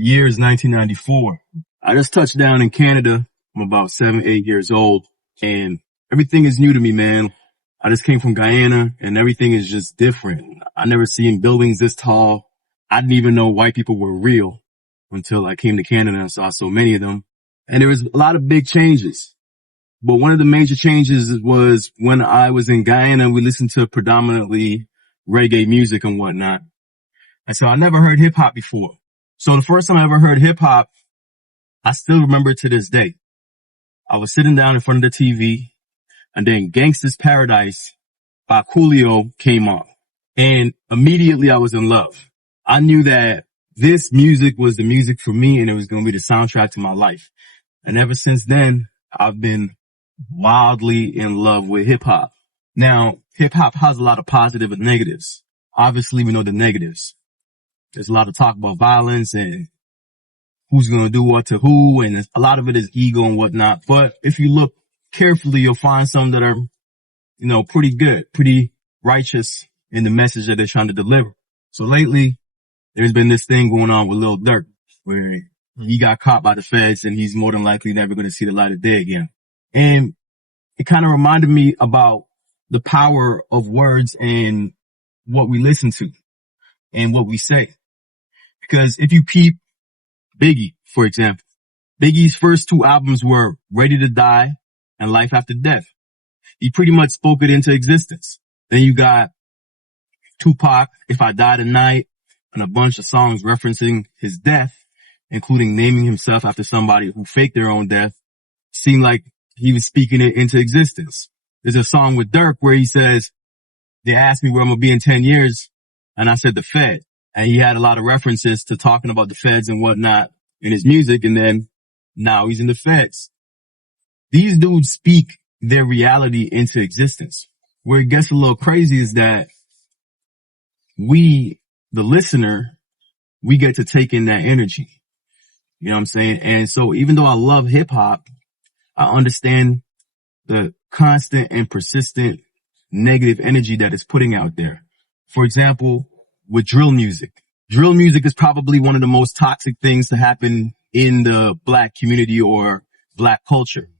Year is 1994. I just touched down in Canada. I'm about 7, 8 years old, and everything is new to me, man. I just came from Guyana, and everything is just different. I never seen buildings this tall. I didn't even know white people were real until I came to Canada and saw so many of them. And there was a lot of big changes. But one of the major changes was when I was in Guyana, we listened to predominantly reggae music and whatnot. And so I never heard hip hop before. So the first time I ever heard hip hop, I still remember it to this day. I was sitting down in front of the TV, and then Gangsta's Paradise by Coolio came on. And immediately I was in love. I knew that this music was the music for me, and it was going to be the soundtrack to my life. And ever since then, I've been wildly in love with hip hop. Now, hip hop has a lot of positive and negatives. Obviously, we know the negatives. There's a lot of talk about violence and who's going to do what to who, and a lot of it is ego and whatnot. But if you look carefully, you'll find some that are, pretty good, pretty righteous in the message that they're trying to deliver. So lately, there's been this thing going on with Lil Durk, where he got caught by the feds and he's more than likely never going to see the light of day again. And it kind of reminded me about the power of words and what we listen to and what we say. Because if you peep Biggie, for example, Biggie's first two albums were Ready to Die and Life After Death. He pretty much spoke it into existence. Then you got Tupac, If I Die Tonight, and a bunch of songs referencing his death, including naming himself after somebody who faked their own death. Seemed like he was speaking it into existence. There's a song with Durk where he says, they asked me where I'm going to be in 10 years, and I said the Fed. And he had a lot of references to talking about the feds and whatnot in his music, and then now he's in the feds. These dudes speak their reality into existence. Where it gets a little crazy is that we, the listener, we get to take in that energy. You know what I'm saying? And so even though I love hip hop, I understand the constant and persistent negative energy that it's putting out there. For example, with drill music. Drill music is probably one of the most toxic things to happen in the black community or black culture.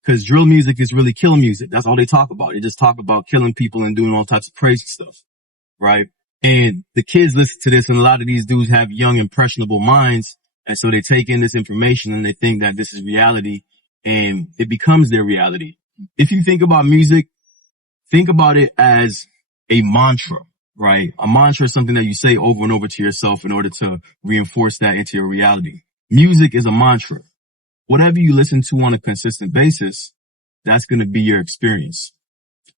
Because drill music is really kill music. That's all they talk about. They just talk about killing people and doing all types of crazy stuff. Right? And the kids listen to this, and a lot of these dudes have young, impressionable minds. And so they take in this information and they think that this is reality, and it becomes their reality. If you think about music, think about it as a mantra. Right? A mantra is something that you say over and over to yourself in order to reinforce that into your reality. Music is a mantra. Whatever you listen to on a consistent basis, that's going to be your experience.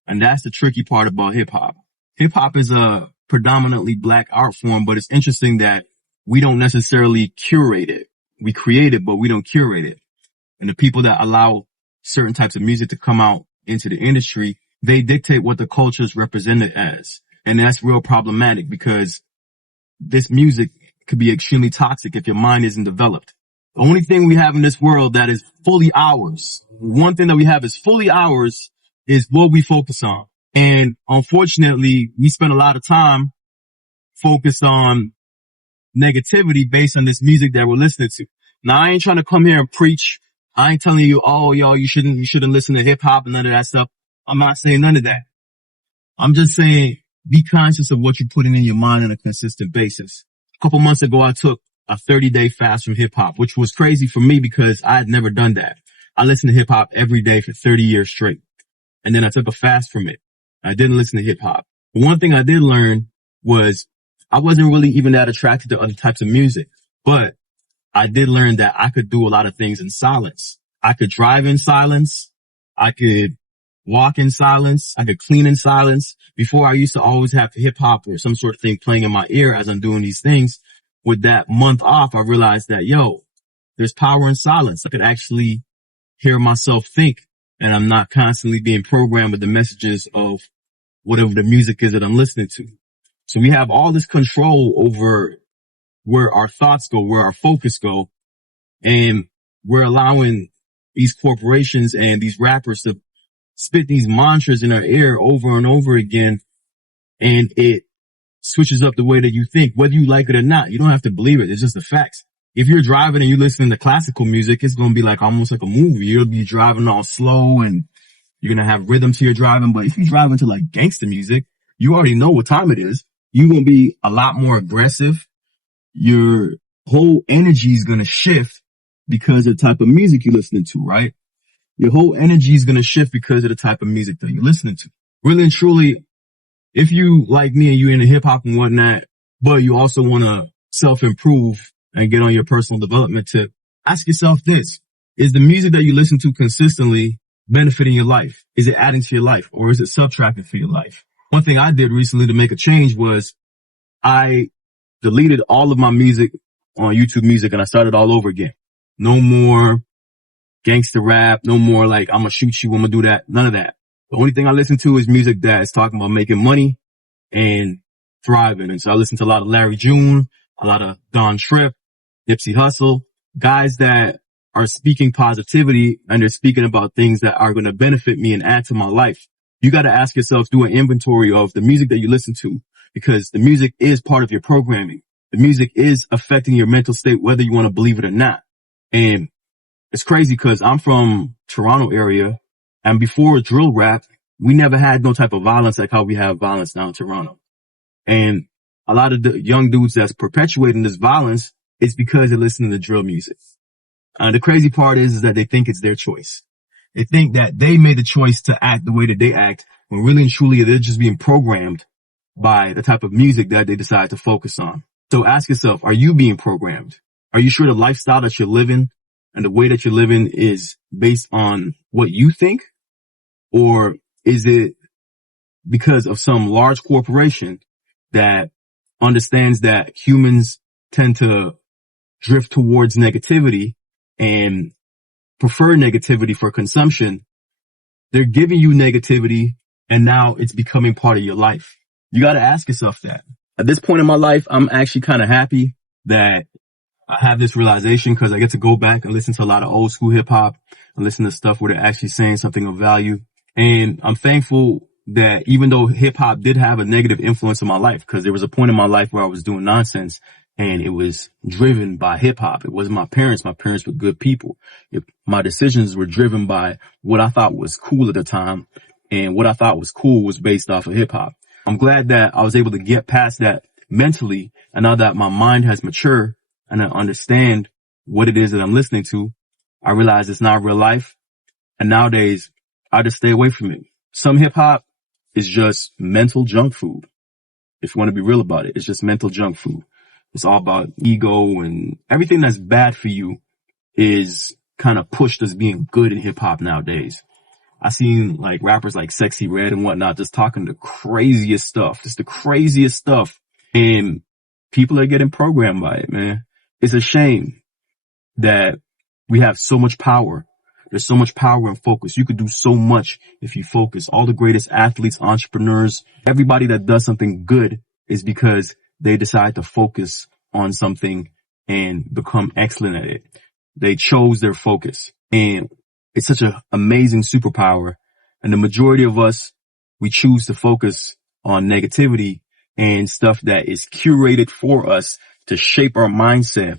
And that's the tricky part about hip hop. Hip hop is a predominantly black art form, but it's interesting that we don't necessarily curate it. We create it, but we don't curate it. And the people that allow certain types of music to come out into the industry, they dictate what the culture is represented as. And that's real problematic because this music could be extremely toxic if your mind isn't developed. The only thing we have in this world that is fully ours, one thing that we have is fully ours, is what we focus on. And unfortunately, we spend a lot of time focused on negativity based on this music that we're listening to. Now, I ain't trying to come here and preach. I ain't telling you, oh, yo, you shouldn't listen to hip hop and none of that stuff. I'm not saying none of that. I'm just saying, be conscious of what you're putting in your mind on a consistent basis. A couple months ago, I took a 30-day fast from hip hop, which was crazy for me because I had never done that. I listened to hip hop every day for 30 years straight. And then I took a fast from it. I didn't listen to hip hop. But one thing I did learn was I wasn't really even that attracted to other types of music, but I did learn that I could do a lot of things in silence. I could drive in silence. I could walk in silence. I could clean in silence. Before, I used to always have hip hop or some sort of thing playing in my ear as I'm doing these things. With that month off, I realized that, there's power in silence. I could actually hear myself think, and I'm not constantly being programmed with the messages of whatever the music is that I'm listening to. So we have all this control over where our thoughts go, where our focus go, and we're allowing these corporations and these rappers to spit these mantras in our ear over and over again, and it switches up the way that you think, whether you like it or not. You don't have to believe it. It's just the facts. If you're driving and you're listening to classical music, it's going to be like almost like a movie. You'll be driving all slow and you're going to have rhythm to your driving. But if you're driving to like gangster music, you already know what time it is. You're going to be a lot more aggressive. Your whole energy is going to shift because of the type of music you're listening to, right? Your whole energy is going to shift because of the type of music that you're listening to. Really and truly, if you like me and you into hip hop and whatnot, but you also want to self-improve and get on your personal development tip, ask yourself this. Is the music that you listen to consistently benefiting your life? Is it adding to your life or is it subtracting for your life? One thing I did recently to make a change was I deleted all of my music on YouTube Music and I started all over again. No more gangster rap, no more like I'm gonna shoot you, I'm gonna do that. None of that. The only thing I listen to is music that is talking about making money and thriving. And so I listen to a lot of Larry June, a lot of Don Tripp, Nipsey Hussle, guys that are speaking positivity and they're speaking about things that are going to benefit me and add to my life. You got to ask yourself, do an inventory of the music that you listen to, because the music is part of your programming. The music is affecting your mental state, whether you want to believe it or not. And it's crazy because I'm from Toronto area, and before drill rap, we never had no type of violence like how we have violence now in Toronto. And a lot of the young dudes that's perpetuating this violence is because they're listening to drill music. The crazy part is that they think it's their choice. They think that they made the choice to act the way that they act, when really and truly they're just being programmed by the type of music that they decide to focus on. So ask yourself, are you being programmed? Are you sure the lifestyle that you're living and the way that you're living is based on what you think? Or is it because of some large corporation that understands that humans tend to drift towards negativity and prefer negativity for consumption? They're giving you negativity and now it's becoming part of your life. You got to ask yourself that. At this point in my life, I'm actually kind of happy that I have this realization because I get to go back and listen to a lot of old school hip hop and listen to stuff where they're actually saying something of value. And I'm thankful that even though hip hop did have a negative influence on my life, because there was a point in my life where I was doing nonsense and it was driven by hip hop. It wasn't my parents. My parents were good people. My decisions were driven by what I thought was cool at the time, and what I thought was cool was based off of hip hop. I'm glad that I was able to get past that mentally, and now that my mind has matured and I understand what it is that I'm listening to, I realize it's not real life. And nowadays, I just stay away from it. Some hip hop is just mental junk food. If you want to be real about it, it's just mental junk food. It's all about ego, and everything that's bad for you is kind of pushed as being good in hip hop nowadays. I seen like rappers like Sexy Red and whatnot just talking the craziest stuff, just the craziest stuff. And people are getting programmed by it, man. It's a shame that we have so much power. There's so much power and focus. You could do so much if you focus. All the greatest athletes, entrepreneurs, everybody that does something good is because they decide to focus on something and become excellent at it. They chose their focus, and it's such an amazing superpower. And the majority of us, we choose to focus on negativity and stuff that is curated for us to shape our mindset,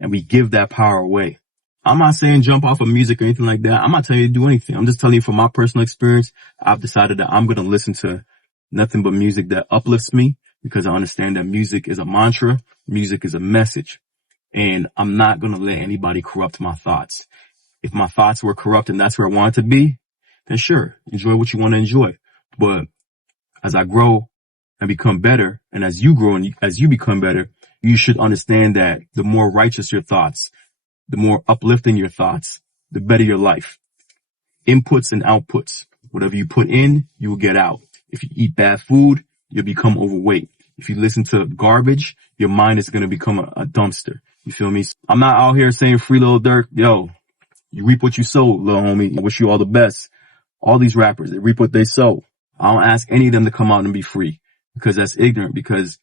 and we give that power away. I'm not saying jump off of music or anything like that. I'm not telling you to do anything. I'm just telling you from my personal experience, I've decided that I'm going to listen to nothing but music that uplifts me, because I understand that music is a mantra. Music is a message, and I'm not going to let anybody corrupt my thoughts. If my thoughts were corrupt and that's where I want it to be, then sure, enjoy what you want to enjoy. But as I grow and become better, and as you grow and as you become better, you should understand that the more righteous your thoughts, the more uplifting your thoughts, the better your life. Inputs and outputs. Whatever you put in, you will get out. If you eat bad food, you'll become overweight. If you listen to garbage, your mind is going to become a dumpster. You feel me? I'm not out here saying free Lil Durk. Yo, you reap what you sow, little homie. I wish you all the best. All these rappers, they reap what they sow. I don't ask any of them to come out and be free, because that's ignorant. Because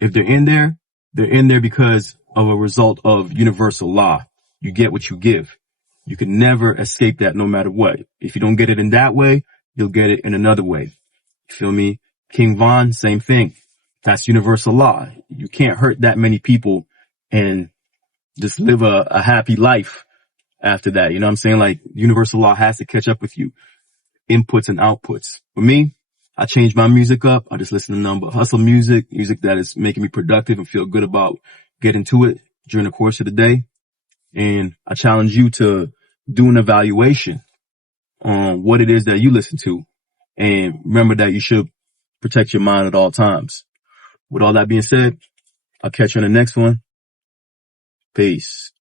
if they're in there because of a result of universal law. You get what you give. You can never escape that no matter what. If you don't get it in that way, you'll get it in another way. You feel me? King Von, same thing. That's universal law. You can't hurt that many people and just live a happy life after that. You know what I'm saying? Like universal law has to catch up with you. Inputs and outputs. For me, I change my music up. I just listen to nothing but hustle music that is making me productive and feel good about getting to it during the course of the day. And I challenge you to do an evaluation on what it is that you listen to. And remember that you should protect your mind at all times. With all that being said, I'll catch you on the next one. Peace.